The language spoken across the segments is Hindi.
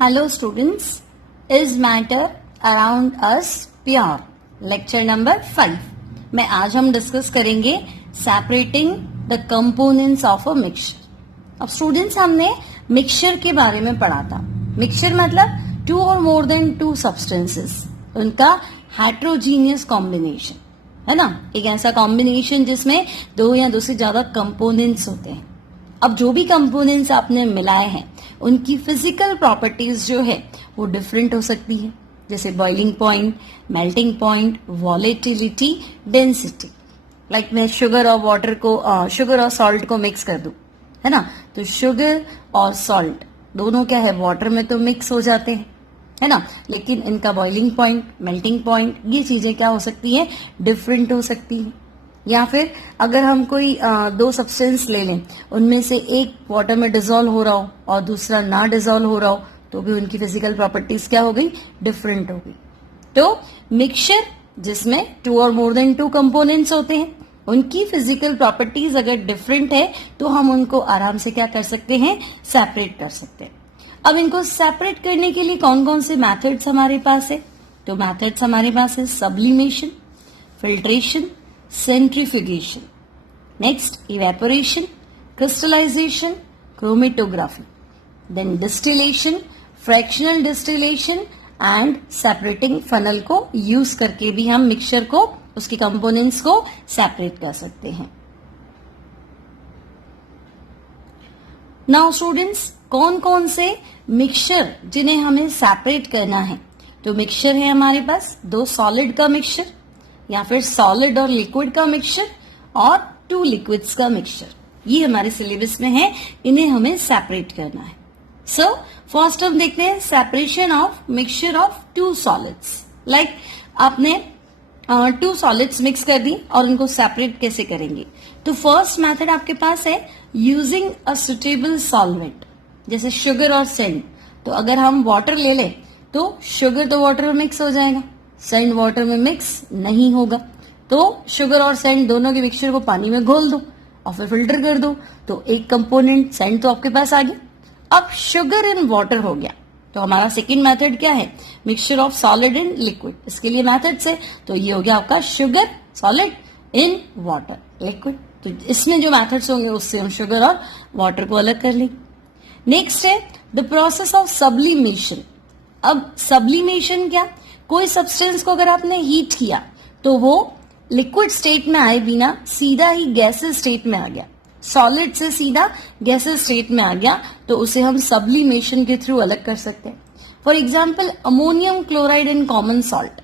Hello students, is matter around us pure? Lecture number 5 में आज हम डिस्कस करेंगे separating the components of a mixture. अब स्टूडेंट्स हमने मिक्सचर के बारे में पढ़ा था। मिक्सचर मतलब टू और मोर देन टू सब्सटेंसेस, उनका हेट्रोजीनियस कॉम्बिनेशन है ना, एक ऐसा कॉम्बिनेशन जिसमें दो या दो से ज्यादा कंपोनेंट्स होते हैं। अब जो भी कंपोनेंट्स आपने मिलाए हैं उनकी फिजिकल प्रॉपर्टीज जो है वो डिफरेंट हो सकती है, जैसे boiling point, melting point, volatility, density. Like मैं शुगर और वाटर को शुगर और सॉल्ट को मिक्स कर दूं, है ना, तो शुगर और सॉल्ट दोनों क्या है, वाटर में तो मिक्स हो जाते हैं, है ना, लेकिन इनका बॉइलिंग पॉइंट, मेल्टिंग पॉइंट, ये चीजें क्या हो सकती है, डिफरेंट हो सकती है। या फिर अगर हम कोई दो सब्सटेंस ले लें, उनमें से एक वाटर में डिसॉल्व हो रहा हो और दूसरा ना डिसॉल्व हो रहा हो, तो भी उनकी फिजिकल प्रॉपर्टीज क्या हो गई, डिफरेंट हो गई। तो मिक्सचर जिसमें टू और मोर देन टू कंपोनेंट्स होते हैं, उनकी फिजिकल प्रॉपर्टीज अगर डिफरेंट है तो हम उनको आराम से क्या कर सकते हैं, सेपरेट कर सकते हैं। अब इनको सेपरेट करने के लिए कौन कौन से मैथड्स हमारे पास है, तो मैथड्स हमारे पास है sublimation, filtration, centrifugation, next evaporation, crystallization, chromatography, then distillation, fractional distillation and separating funnel को यूज करके भी हम मिक्सचर को, उसके कंपोनेंट्स को सेपरेट कर सकते हैं। नाउ स्टूडेंट्स, कौन कौन से मिक्सचर जिन्हें हमें सेपरेट करना है, तो मिक्सचर है हमारे पास दो सॉलिड का मिक्सचर या फिर सॉलिड और लिक्विड का मिक्सचर और टू लिक्विड्स का मिक्सचर, ये हमारे सिलेबस में है, इन्हें हमें सेपरेट करना है। सो फर्स्ट हम देखते हैं separation of mixture of two solids. Like आपने टू सॉलिड्स मिक्स कर दी और उनको सेपरेट कैसे करेंगे, तो फर्स्ट मेथड आपके पास है यूजिंग अ सुटेबल सॉल्वेंट, जैसे शुगर और सेंड। तो अगर हम वाटर ले लें तो शुगर तो वाटर में मिक्स हो जाएगा, सेंड वाटर में मिक्स नहीं होगा, तो शुगर और सेंड दोनों के मिक्सचर को पानी में घोल दो और फिर फिल्टर कर दो, तो एक कंपोनेंट सेंड तो आपके पास आ गया। अब शुगर इन वाटर हो गया, तो हमारा सेकंड मेथड क्या है, mixture of solid in liquid. इसके लिए मेथड्स है, तो ये हो गया आपका sugar solid in water liquid. तो इसमें जो मेथड्स होंगे उससे हम शुगर और वाटर को अलग कर लेंगे। नेक्स्ट है द प्रोसेस ऑफ सब्लिमेशन। अब सब्लिमेशन क्या, कोई सब्सटेंस को अगर आपने हीट किया तो वो लिक्विड स्टेट में आए बिना सीधा ही गैसेस स्टेट में आ गया, सॉलिड से सीधा गैसेस स्टेट में आ गया, तो उसे हम सब्लिमेशन के थ्रू अलग कर सकते हैं। For example ammonium chloride in common salt,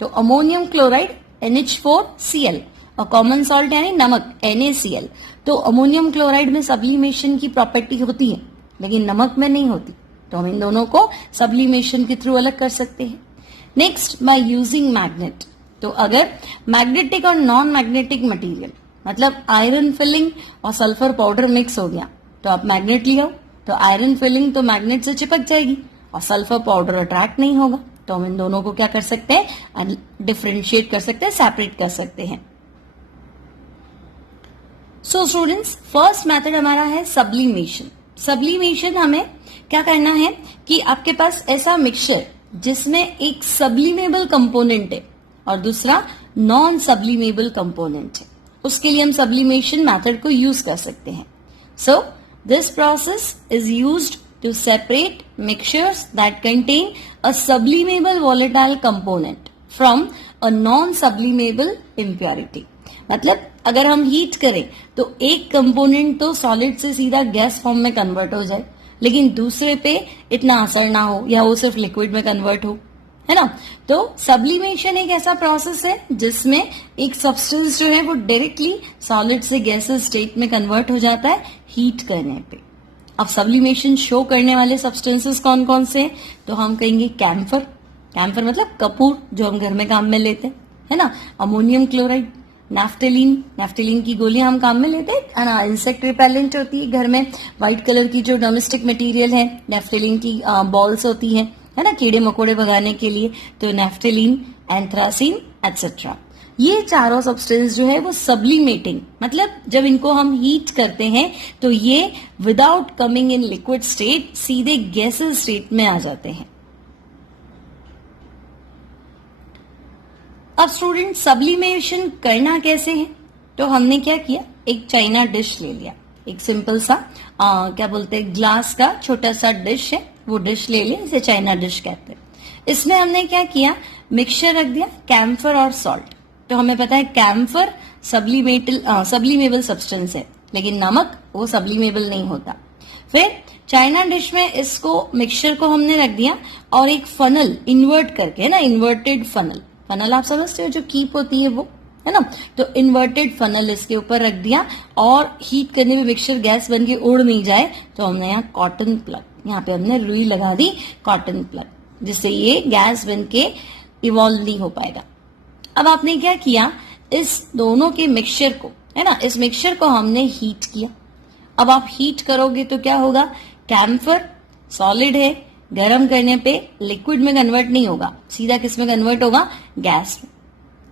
तो अमोनियम क्लोराइड NH4Cl और कॉमन सॉल्ट यानी नमक NaCl, तो अमोनियम क्लोराइड में सब्लिमेशन की प्रॉपर्टी होती है लेकिन नमक में नहीं होती, तो हम इन दोनों को सब्लिमेशन के थ्रू अलग कर सकते हैं। नेक्स्ट बाय यूजिंग मैग्नेट, तो अगर मैग्नेटिक और नॉन मैग्नेटिक मटेरियल मतलब आयरन फिलिंग और सल्फर पाउडर मिक्स हो गया, तो आप मैग्नेट ले आओ, तो आयरन फिलिंग तो मैग्नेट से चिपक जाएगी और सल्फर पाउडर अट्रैक्ट नहीं होगा, तो हम इन दोनों को क्या कर सकते हैं, डिफरेंशिएट कर सकते हैं, सेपरेट कर सकते हैं। सो स्टूडेंट्स, फर्स्ट मेथड हमारा है सब्लिमेशन। सब्लिमेशन हमें क्या करना है कि आपके पास ऐसा मिक्सचर जिसमें एक सब्लिमेबल कंपोनेंट है और दूसरा नॉन सब्लिमेबल कंपोनेंट है, उसके लिए हम सब्लिमेशन मेथड को यूज कर सकते हैं। So this process is used to separate mixtures that contain a sublimable volatile component from a non sublimable impurity. मतलब अगर हम हीट करें तो एक कंपोनेंट तो सॉलिड से सीधा गैस फॉर्म में कन्वर्ट हो जाए, लेकिन दूसरे पे इतना असर ना हो या वो सिर्फ लिक्विड में कन्वर्ट हो, है ना। तो सब्लिमेशन एक ऐसा प्रोसेस है जिसमें एक सब्सटेंस जो है वो डायरेक्टली सॉलिड से गैसेस स्टेट में कन्वर्ट हो जाता है हीट करने पे। अब सब्लिमेशन शो करने वाले सब्सटेंसेस कौन कौन से हैं, तो हम कहेंगे कैम्फर, कैम्फर मतलब कपूर जो हम घर में काम में लेते हैं, है ना, अमोनियम क्लोराइड, नैफ्थलीन, नैफ्थलीन की गोलियां हम काम में लेते हैं, इंसेक्ट रिपेलेंट होती है घर में, व्हाइट कलर की जो डोमेस्टिक मटेरियल है, नैफ्थलीन की बॉल्स होती है ना, कीड़े मकोड़े भगाने के लिए, तो नैफ्थलीन, एंथ्रासिन एटसेट्रा। ये चारों सब्सटेंस जो है वो सब्लिमेटिंग, मतलब जब इनको हम हीट करते हैं तो ये without coming in liquid state सीधे गैसेस स्टेट में आ जाते हैं। अब स्टूडेंट सब्लिमेशन करना कैसे है, तो हमने क्या किया, एक चाइना डिश ले लिया, एक सिंपल सा क्या बोलते हैं ग्लास का छोटा सा डिश है, वो डिश ले लिया, इसे चाइना डिश कहते हैं। इसमें हमने क्या किया, मिक्सचर रख दिया कैम्फर और सॉल्ट। तो हमें पता है कैम्फर सब्लिमेबल सब्सटेंस है, लेकिन नमक वो सब्लिमेबल नहीं होता। फिर चाइना डिश में इसको मिक्सचर को हमने रख दिया और एक फनल इन्वर्ट करके, ना इन्वर्टेड फनल आप समझते हो जो कीप होती है वो, है ना, तो इन्वर्टेड फनल इसके ऊपर रख दिया और हीट करने में मिक्सचर गैस बन के उड़ नहीं जाए तो हमने यहाँ कॉटन प्लग, यहाँ पे हमने रुई लगा दी कॉटन प्लग, जिससे ये गैस बन के इवॉल्व नहीं हो पाएगा। अब आपने क्या किया, इस दोनों के मिक्सचर को, है ना, इस मिक्सचर को हमने हीट किया। अब आप हीट करोगे तो क्या होगा, कैम्फर सॉलिड है, गर्म करने पे लिक्विड में कन्वर्ट नहीं होगा, सीधा किस में कन्वर्ट होगा, गैस में।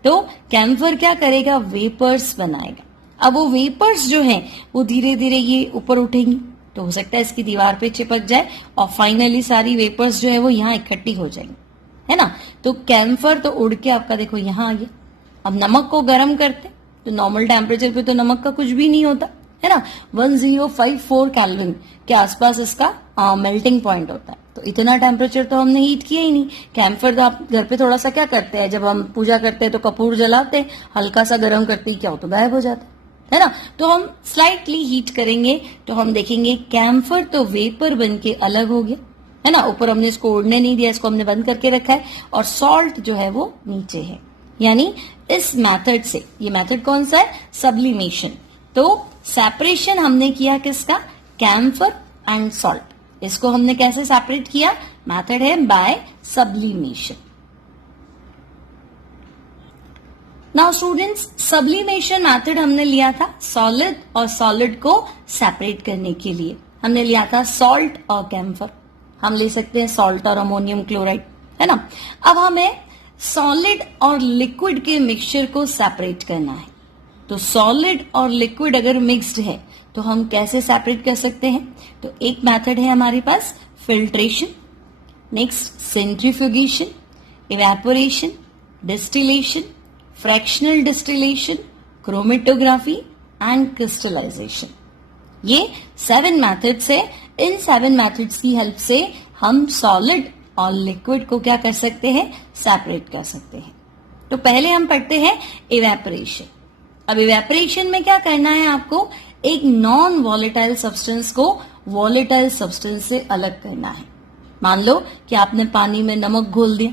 तो कैम्फर क्या करेगा, वेपर्स बनाएगा। अब वो वेपर्स जो हैं वो धीरे धीरे ये ऊपर उठेंगी, तो हो सकता है इसकी दीवार पे चिपक जाए और फाइनली सारी वेपर्स जो है वो यहाँ इकट्ठी हो जाएंगी, है ना। तो कैम्फर तो उड़ के आपका देखो यहाँ आ गया। अब नमक को गर्म करते तो नॉर्मल टेम्परेचर पे तो नमक का कुछ भी नहीं होता, है ना, 1054 केल्विन के आसपास इसका मेल्टिंग पॉइंट होता है। तो इतना टेम्परेचर तो हमने हीट किया ही नहीं। कैम्फर तो आप घर पे थोड़ा सा क्या करते हैं, जब हम पूजा करते हैं तो कपूर जलाते हैं, हल्का सा गर्म करते ही क्या हो तो गायब हो जाता है ना। तो हम स्लाइटली हीट करेंगे तो हम देखेंगे कैम्फर तो वेपर बन के अलग हो गया, है ना, ऊपर हमने इसको उड़ने नहीं दिया, इसको हमने बंद करके रखा है, और सॉल्ट जो है वो नीचे है। यानी इस मेथड से, ये मेथड कौन सा है, सब्लिमेशन। तो सेपरेशन हमने किया किसका, कैम्फर एंड सॉल्ट। इसको हमने कैसे सेपरेट किया, मेथड है by sublimation. Now students, sublimation method हमने लिया था सॉलिड और सॉलिड को सेपरेट करने के लिए। हमने लिया था सॉल्ट और कैम्फर, हम ले सकते हैं सॉल्ट और अमोनियम क्लोराइड, है ना। अब हमें सॉलिड और लिक्विड के मिक्सचर को सेपरेट करना है। तो सॉलिड और लिक्विड अगर मिक्स्ड है तो हम कैसे सेपरेट कर सकते हैं, तो एक मेथड है हमारे पास filtration, next centrifugation, evaporation, distillation, fractional distillation, chromatography and crystallization. ये 7 मेथड्स है। इन 7 मेथड्स की हेल्प से हम सॉलिड और लिक्विड को क्या कर सकते हैं, सेपरेट कर सकते हैं। तो पहले हम पढ़ते हैं इवेपोरेशन। अब इवेपोरेशन में क्या करना है आपको, एक नॉन वॉलेटाइल सब्सटेंस को वॉलेटाइल सब्सटेंस से अलग करना है। मान लो कि आपने पानी में नमक घोल दिया,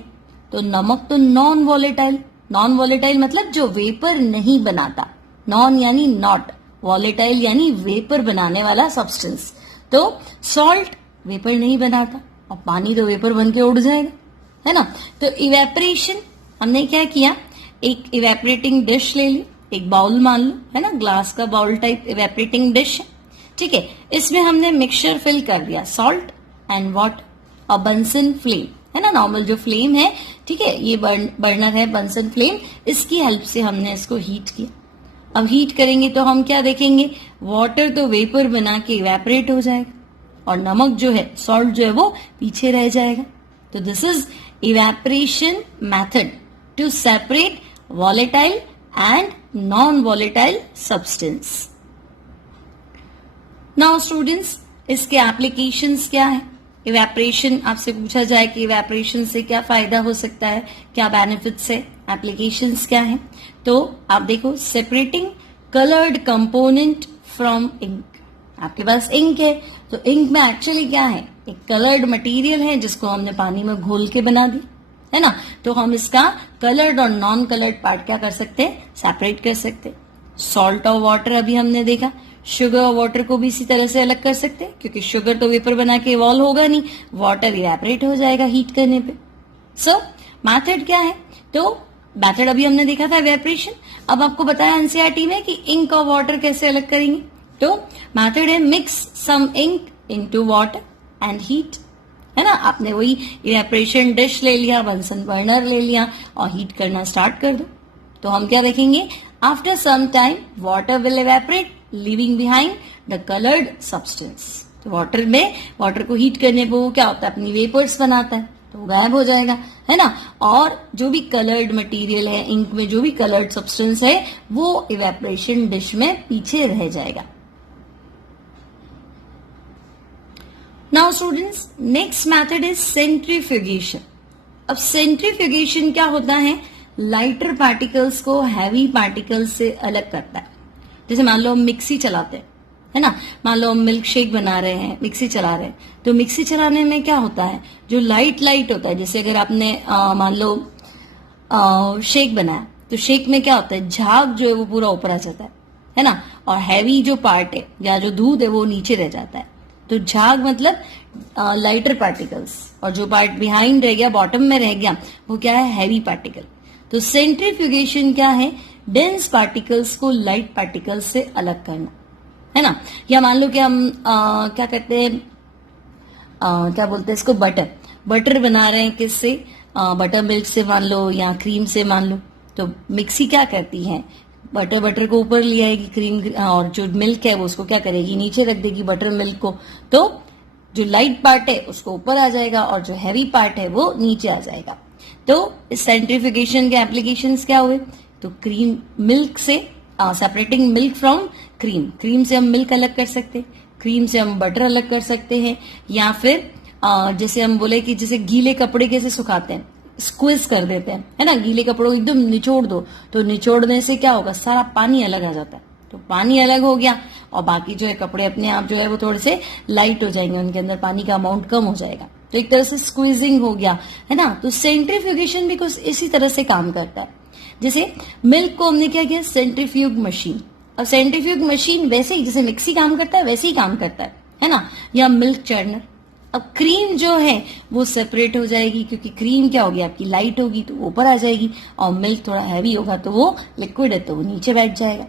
तो नमक तो नॉन वॉलेटाइल मतलब जो वेपर नहीं बनाता, नॉन यानी नॉट, वॉलेटाइल यानी वेपर बनाने वाला सब्सटेंस। तो सॉल्ट वेपर नहीं बनाता और पानी तो वेपर बन के उड़ जाएगा, है ना। तो इवेपोरेशन हमने क्या किया, एक इवेपोरेटिंग डिश ले ली, एक बाउल मान लो, है ना, ग्लास का बाउल टाइप इवेपोरेटिंग डिश है, ठीक है। इसमें हमने मिक्सचर फिल कर दिया सॉल्ट एंड वाटर और बंसन फ्लेम, है ना, नॉर्मल जो फ्लेम है, ठीक है, ये बर्नर है बंसन फ्लेम, इसकी हेल्प से हमने इसको हीट किया। अब हीट करेंगे तो हम क्या देखेंगे, वाटर तो वेपर बना के इवेपोरेट हो जाएगा और नमक जो है, सॉल्ट जो है वो पीछे रह जाएगा। तो this is evaporation method to separate volatile and non volatile substance. Now students, इसके एप्लीकेशंस क्या है। इवेपोरेशन आपसे पूछा जाए कि इवेपोरेशन से क्या फायदा हो सकता है, क्या बेनिफिट्स है, एप्लीकेशंस क्या है, तो आप देखो, separating coloured component from ink. आपके पास इंक है, तो इंक में एक्चुअली क्या है, एक कलर्ड मटेरियल है जिसको हमने पानी में घोल के बना दी, है ना। तो हम इसका कलर्ड और नॉन कलर्ड पार्ट क्या कर सकते हैं, सेपरेट कर सकते हैं। सॉल्ट और वाटर अभी हमने देखा, शुगर और वाटर को भी इसी तरह से अलग कर सकते हैं, क्योंकि शुगर तो वेपर बना के इवॉल्व होगा नहीं, वाटर इवेपोरेट हो जाएगा हीट करने पे। सो मेथड क्या है, तो मेथड अभी हमने देखा था इवेपोरेशन। अब आपको बताया एनसीईआरटी में कि इंक और वाटर कैसे अलग करेंगे। तो मेथड है mix some ink into water and heat, है ना। आपने वही इवेपोरेशन डिश ले लिया, बंसन बर्नर ले लिया और हीट करना स्टार्ट कर दो। तो हम क्या देखेंगे, after some time water will evaporate leaving behind the coloured substance. तो वाटर को हीट करने पर वो क्या होता है, अपनी वेपर्स बनाता है, तो गायब हो जाएगा, है ना। और जो भी कलर्ड मटेरियल है, इंक में जो भी कलर्ड सब्सटेंस है, वो इवेपोरेशन डिश में पीछे रह जाएगा। Now students, next method is centrifugation. अब सेंट्रीफ्यूगेशन क्या होता है, लाइटर पार्टिकल्स को हैवी पार्टिकल्स से अलग करता है। जैसे मान लो हम मिक्सी चलाते हैं, है ना, मान लो हम मिल्क शेक बना रहे हैं, मिक्सी चला रहे हैं, तो मिक्सी चलाने में क्या होता है, जो लाइट होता है, जैसे अगर आपने मान लो शेक बनाया, तो शेक में क्या होता है, झाग जो है वो पूरा ऊपर आ जाता है ना, और हैवी जो पार्ट है या जो दूध है वो नीचे रह जाता है। तो झाग मतलब लाइटर पार्टिकल्स, और जो पार्ट बिहाइंड रह गया, बॉटम में रह गया, वो क्या है, हैवी पार्टिकल। तो सेंट्रीफ्यूगेशन क्या है, डेंस पार्टिकल्स को लाइट पार्टिकल्स से अलग करना, है ना। या मान लो कि हम क्या करते हैं, क्या बोलते हैं इसको, बटर बना रहे हैं, किससे, बटर मिल्क से मान लो या क्रीम से मान लो। तो मिक्सी क्या करती है, बटर को ऊपर ले आएगी, क्रीम और जो मिल्क है वो उसको क्या करेगी, नीचे रख देगी बटर मिल्क को। तो जो लाइट पार्ट है उसको ऊपर आ जाएगा और जो हैवी पार्ट है वो नीचे आ जाएगा। तो इस सेंट्रीफ्यूगेशन के एप्लीकेशंस क्या हुए, तो क्रीम मिल्क से सेपरेटिंग मिल्क फ्रॉम क्रीम से हम मिल्क अलग कर सकते हैं, क्रीम से हम बटर अलग कर सकते हैं, या फिर जैसे हम बोले कि जैसे गीले कपड़े कैसे सुखाते हैं, स्क्विज कर देते हैं, है ना, गीले कपड़ों को एकदम निचोड़ दो, तो निचोड़ने से क्या होगा, सारा पानी अलग आ जाता है, तो पानी अलग हो गया और बाकी जो है कपड़े अपने आप जो है वो थोड़े से लाइट हो जाएंगे, उनके अंदर पानी का अमाउंट कम हो जाएगा। तो एक तरह से स्क्वीजिंग हो गया, है ना। तो सेंट्रीफ्यूगेशन भी कुछ इसी तरह से काम करता है। जैसे मिल्क को हमने क्या किया, सेंट्रीफ्यूग मशीन। अब सेंट्रीफ्यूग मशीन वैसे ही जैसे मिक्सी काम करता है वैसे ही काम करता है ना, या मिल्क चर्नर। अब क्रीम जो है वो सेपरेट हो जाएगी, क्योंकि क्रीम क्या होगी, आपकी लाइट होगी तो ऊपर आ जाएगी, और मिल्क थोड़ा हैवी होगा तो वो लिक्विड है तो वो नीचे बैठ जाएगा।